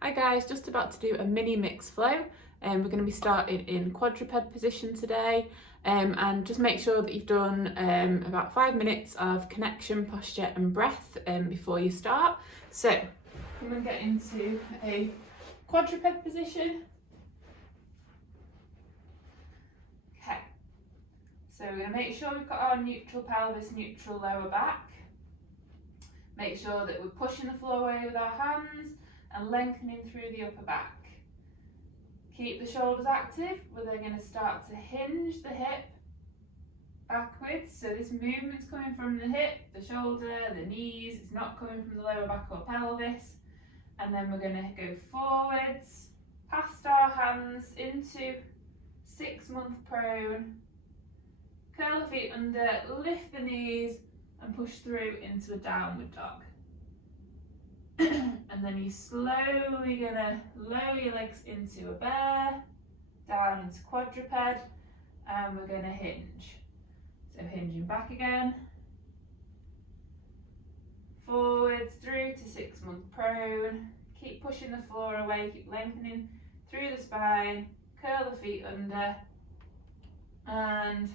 Hi guys, just about to do a mini mix flow and we're going to be starting in quadruped position today and just make sure that you've done about 5 minutes of connection, posture and breath before you start. So I'm going to get into a quadruped position. Okay, so we're going to make sure we've got our neutral pelvis, neutral lower back. Make sure that we're pushing the floor away with our hands and lengthening through the upper back. Keep the shoulders active. We're then going to start to hinge the hip backwards. So this movement's coming from the hip, the shoulder, the knees. It's not coming from the lower back or pelvis. And then we're going to go forwards, past our hands into 6-month prone. Curl the feet under, lift the knees and push through into a downward dog. And then you're slowly going to lower your legs into a bear, down into quadruped, and we're going to hinge. So hinging back again, forwards through to 6-month prone, keep pushing the floor away, keep lengthening through the spine, curl the feet under, and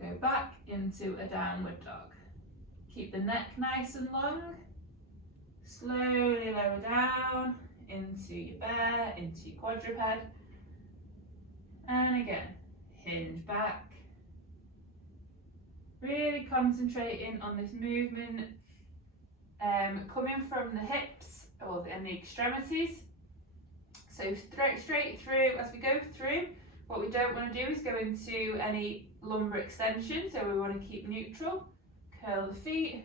go back into a downward dog. Keep the neck nice and long. Slowly lower down into your bear, into your quadruped, and again, hinge back. Really concentrating on this movement, coming from the hips and the extremities. So straight through. As we go through, what we don't want to do is go into any lumbar extension, so we want to keep neutral. Curl the feet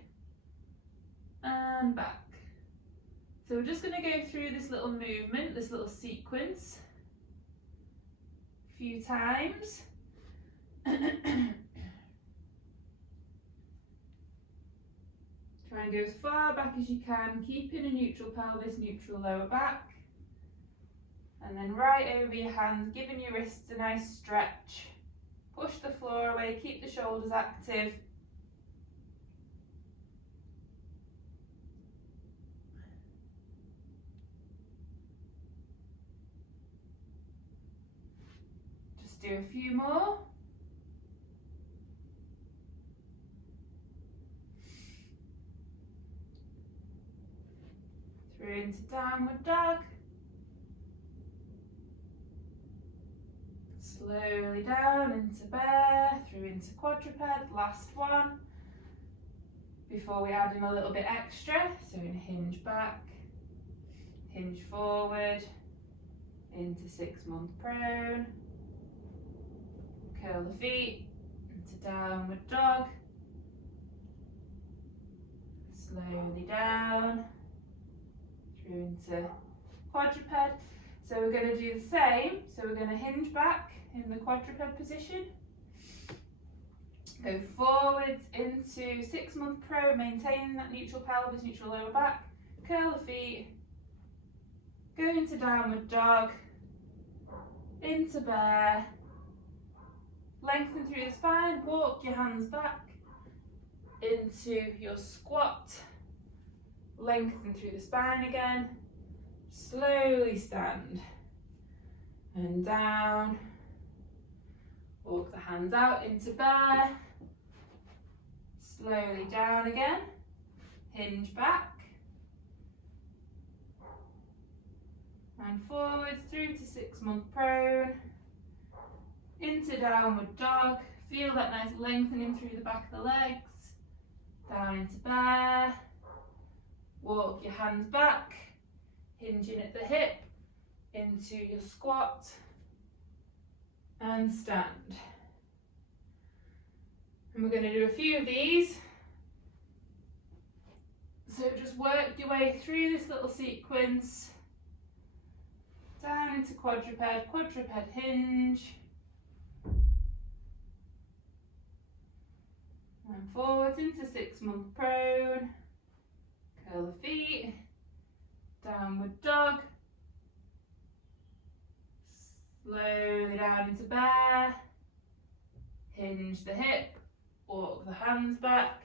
and back. So we're just going to go through this little movement, this little sequence, a few times. Try and go as far back as you can, keeping a neutral pelvis, neutral lower back. And then right over your hands, giving your wrists a nice stretch. Push the floor away, keep the shoulders active. Do a few more. Through into downward dog. Slowly down into bear, through into quadruped, last one. Before we add in a little bit extra, so in hinge back, hinge forward, into 6-month prone. Curl the feet into downward dog, slowly down, through into quadruped. So we're going to do the same, so we're going to hinge back in the quadruped position, go forwards into 6-month prone, maintaining that neutral pelvis, neutral lower back, curl the feet, go into downward dog, into bear, lengthen through the spine, walk your hands back into your squat, lengthen through the spine again, slowly stand and down, walk the hands out into bear, slowly down again, hinge back, and forwards through to 6-month prone, into downward dog. Feel that nice lengthening through the back of the legs. Down into bear. Walk your hands back, hinging at the hip, into your squat, and stand. And we're going to do a few of these. So just work your way through this little sequence. Down into quadruped, quadruped hinge. And forwards into 6-month prone, curl the feet, downward dog, slowly down into bear, hinge the hip, walk the hands back,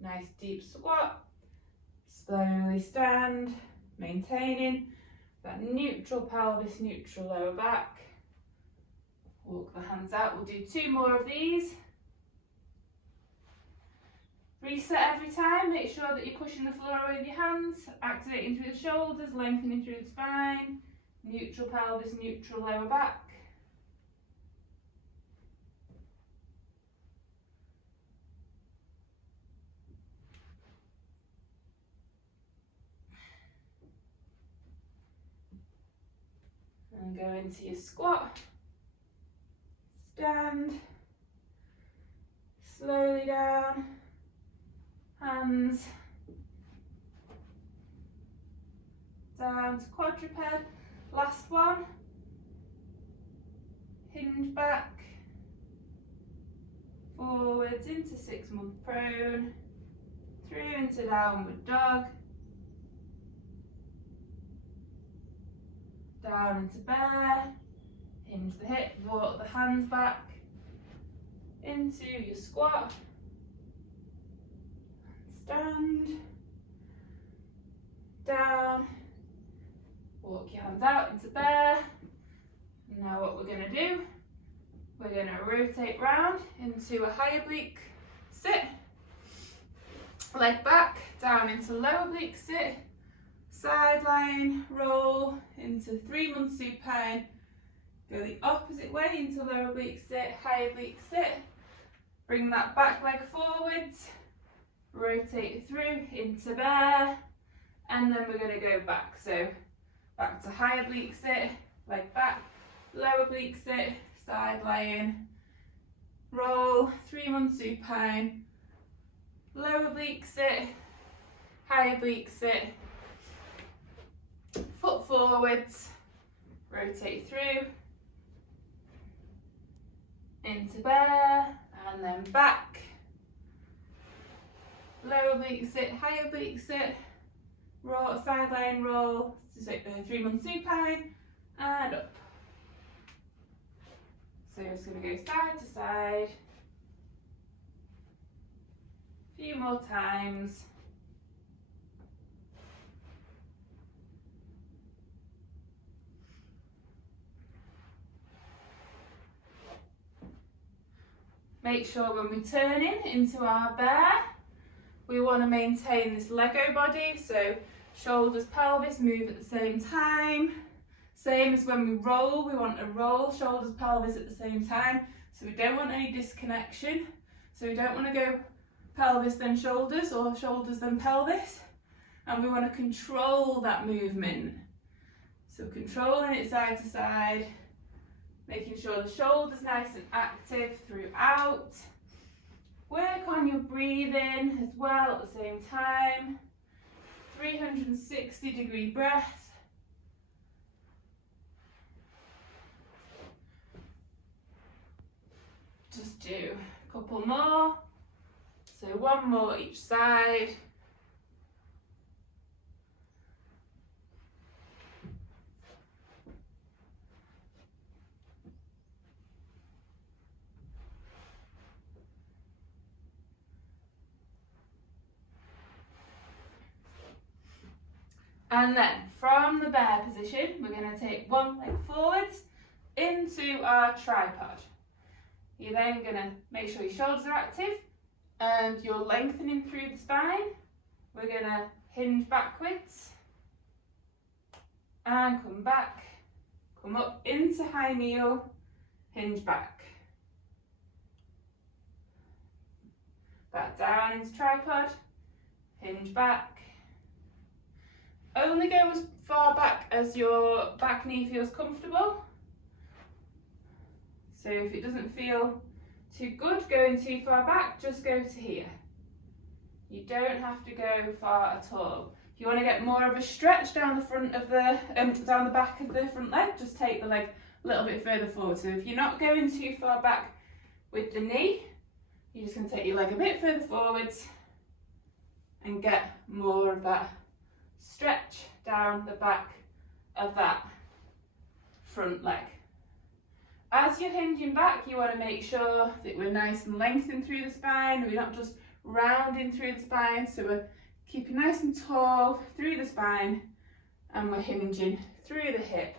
nice deep squat, Slowly stand, maintaining that neutral pelvis, neutral lower back. Walk the hands out. We'll do 2 more of these. Reset every time. Make sure that you're pushing the floor away with your hands, activating through the shoulders, lengthening through the spine. Neutral pelvis, neutral lower back. And go into your squat. Stand. Slowly down. Hands down to quadruped. Last one. Hinge back. Forwards into 6-month prone. Through into downward dog. Down into bear. Hinge the hip, walk the hands back. Into your squat. Stand. Down. Walk your hands out into bear. Now what we're going to do, we're going to rotate round into a high oblique sit. Leg back, down into low oblique sit. Side lying, roll into 3-month supine. Go the opposite way into low oblique sit, high oblique sit. Bring that back leg forwards. Rotate through into bear. And then we're going to go back. So back to high oblique sit, leg back, low oblique sit, side lying, roll, 3-month supine, low oblique sit, high oblique sit, foot forwards, rotate through, into bear, and then back, low oblique sit, high oblique sit, roll, side lying roll, 3-month supine, and up. So you're just going to go side to side, a few more times. Make sure when we turn into our bear, we want to maintain this Lego body, so shoulders, pelvis move at the same time. Same as when we roll, we want to roll shoulders, pelvis at the same time. So we don't want any disconnection. So we don't want to go pelvis then shoulders or shoulders then pelvis. And we want to control that movement. So controlling it side to side, making sure the shoulders nice and active throughout. Work on your breathing as well at the same time. 360-degree breath. Just do a couple more. So 1 more each side. And then from the bear position, we're going to take 1 leg forwards into our tripod. You're then going to make sure your shoulders are active and you're lengthening through the spine. We're going to hinge backwards and come back, come up into high kneel, hinge back. Back down into tripod, hinge back. Only go as far back as your back knee feels comfortable. So if it doesn't feel too good going too far back, just go to here. You don't have to go far at all. If you want to get more of a stretch down the front of the down the back of the front leg, just take the leg a little bit further forward. So if you're not going too far back with the knee, you're just going to take your leg a bit further forwards and get more of that stretch down the back of that front leg. As you're hinging back, you want to make sure that we're nice and lengthened through the spine. We're not just rounding through the spine, so we're Keeping nice and tall through the spine, and we're hinging through the hip.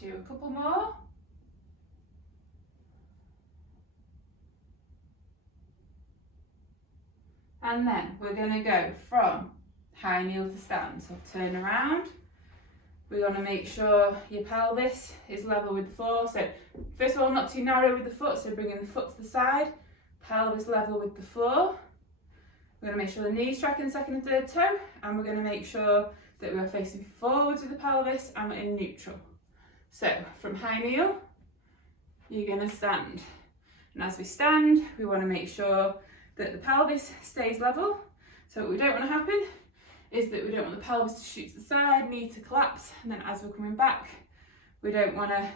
Do a couple more. And then we're going to go from high kneel to stand. So turn around. We want to make sure your pelvis is level with the floor. So first of all, not too narrow with the foot, so bringing the foot to the side, pelvis level with the floor. We're going to make sure the knees tracking the second and third toe, and we're going to make sure that we're facing forwards with the pelvis and we're in neutral. So from high kneel, you're going to stand. And as we stand, we want to make sure that the pelvis stays level. So what we don't want to happen is that we don't want the pelvis to shoot to the side, knee to collapse, and then as we're coming back, we don't want to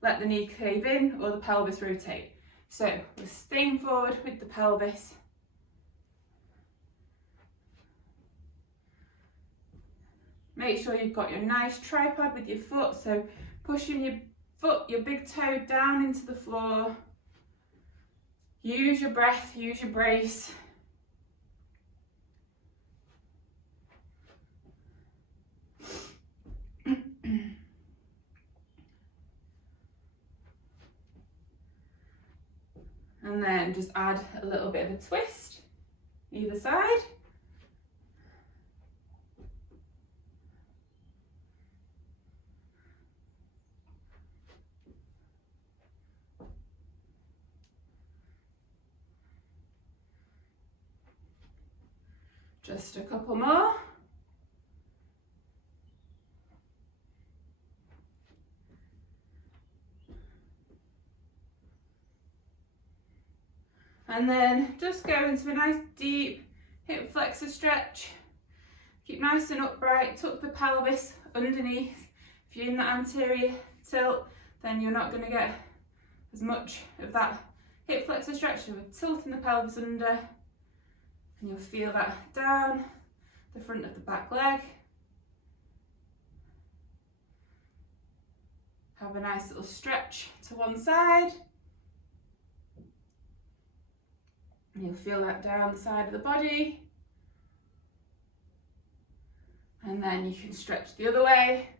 let the knee cave in or the pelvis rotate. So we're staying forward with the pelvis. Make sure you've got your nice tripod with your foot, so pushing your foot, your big toe down into the floor. Use your breath, use your brace. And then just add a little bit of a twist either side. Just a couple more. And then just go into a nice deep hip flexor stretch. Keep nice and upright, tuck the pelvis underneath. If you're in the anterior tilt, then you're not going to get as much of that hip flexor stretch. So we're tilting the pelvis under. And you'll feel that down the front of the back leg. Have a nice little stretch to one side. And you'll feel that down the side of the body. And then you can stretch the other way.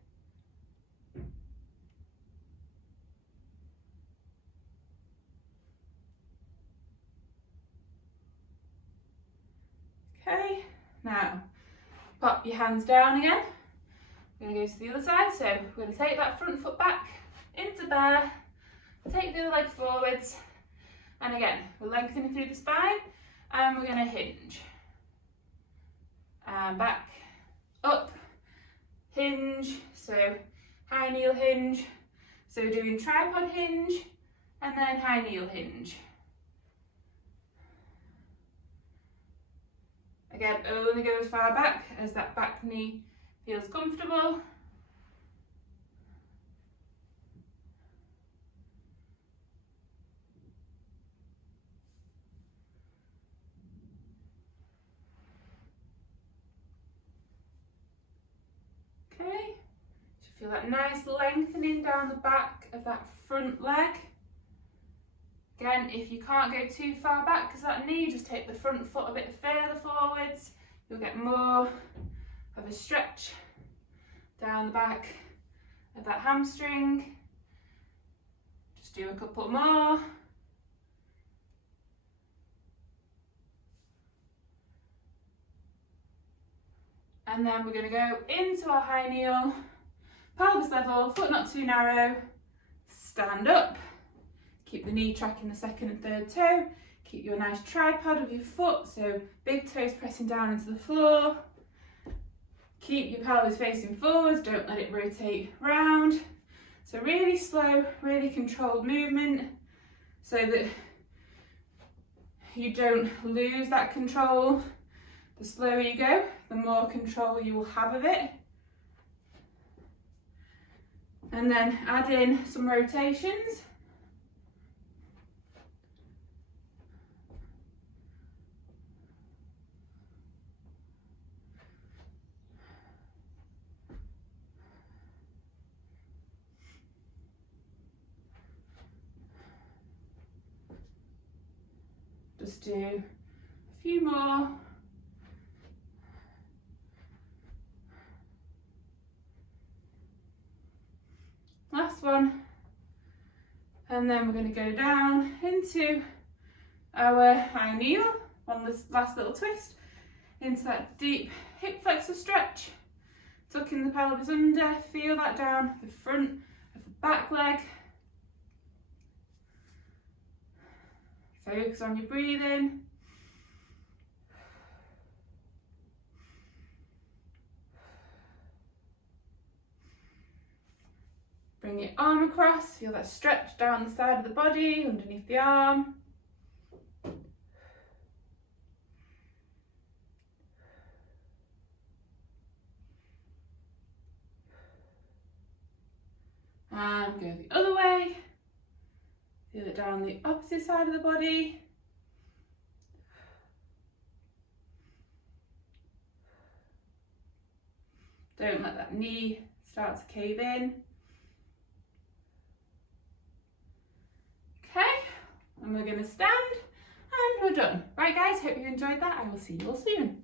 Okay, now pop your hands down again. We're going to go to the other side, so we're going to take that front foot back into bear, take the other leg forwards, and again, we're lengthening through the spine, and we're going to hinge. And back, up, hinge, so high kneel hinge, so we're doing tripod hinge, and then high kneel hinge. Again, only go as far back as that back knee feels comfortable. Okay, should feel that nice lengthening down the back of that front leg. Again, if you can't go too far back because that knee, just take the front foot a bit further forwards. You'll get more of a stretch down the back of that hamstring. Just do a couple more. And then we're going to go into our high kneel, pelvis level, foot not too narrow, stand up. Keep the knee tracking the second and third toe. Keep your nice tripod of your foot, so big toes pressing down into the floor. Keep your pelvis facing forwards, don't let it rotate round. So really slow, really controlled movement so that you don't lose that control The slower you go, the more control you will have of it. And then add in some rotations. Just do a few more. Last one. And then we're going to go down into our high kneel on this last little twist, into that deep hip flexor stretch, tucking the pelvis under, feel that down the front of the back leg. Focus on your breathing. Bring your arm across, feel that stretch down the side of the body, underneath the arm. And go the other way. Feel it down the opposite side of the body. Don't let that knee start to cave in. Okay, and we're going to stand and we're done. Right guys, hope you enjoyed that. I will see you all soon.